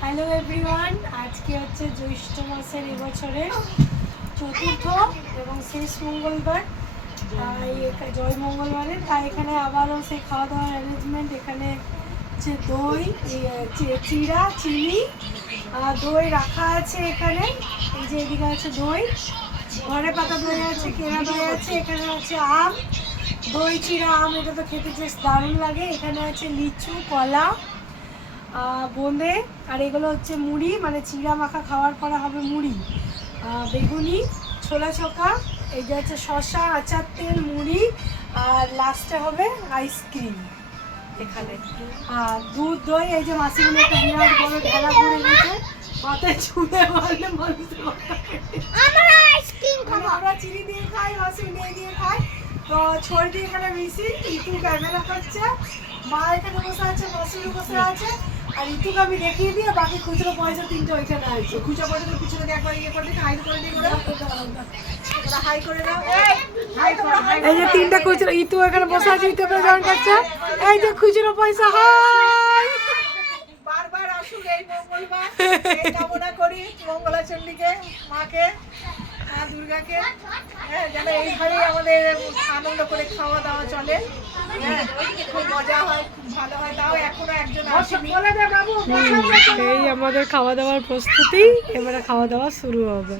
Hello everyone, আজকে হচ্ছে জ্যৈষ্ঠ মাসের এবছরের চতুর্থ এবং শেষ মঙ্গলবার, জয় মঙ্গলবারে। তাই এখানে আবারও সেই খাওয়া দাওয়ার অ্যারেঞ্জমেন্ট। এখানে হচ্ছে দই, চিড়া, চিনি, দই রাখা আছে এখানে। এই যে এদিকে আছে দই, ঘরে পাতা দই আছে, কেনা দই আছে। এখানে আছে আম, দই চিড়া আম, এটা তো খেতে বেশ দারুণ লাগে। এখানে আছে লিচু, কলা, বোঁদে, আর এগুলো হচ্ছে মুড়ি, মানে চিড়া মাখা খাওয়ার পরে হবে মুড়ি, বেগুনি, ছোলা চোখা, এই যে হচ্ছে শসা, আচার তেল, মুড়ি, আর লাস্টে হবে আইসক্রিম এখানে। আর দুধ, দই, এই যে মাসিগুলো একটা বিরাট বড় ঢেলা করে গেছে, মাথায় ছুঁড়ে মারলে মানুষের আমরা চিনি দিয়ে খাই, মাসি নিয়ে দিয়ে খাই। তো ছড়ি দিয়ে এখানে মিশি, ইটু ক্যামেরা করছে, মা এখানে বসে আছে, মাসিরও বসে আছে। আর ইটুকে আমি দেখিয়ে দিয়ে বাকি খুচরো পয়সা তিনটে ওইখানে আছে। খুচরো পয়সা পিছনে একবার ইয়ে করে দিই, হাই করে দিই, হাই করে দাও। এই যে তিনটা খুচরো, ইটু এখানে বসে আছে, ইটু এখানে জয়েন করছে। এই যে খুচরো পয়সা, হাই। বারবার আসুক এই মঙ্গলবার, এই কামনা করি মঙ্গলাচণ্ডীকে, মাকে, মা দুর্গাকে, যেন এইভাবেই আমাদের আনন্দ করে খাওয়া দাওয়া চলে। খুব মজা হয়, খুব ভালো হয়। তাও এখনো একজন আসেনি। এই আমাদের খাওয়া দাওয়ার প্রস্তুতি, এবারে খাওয়া দাওয়া শুরু হবে।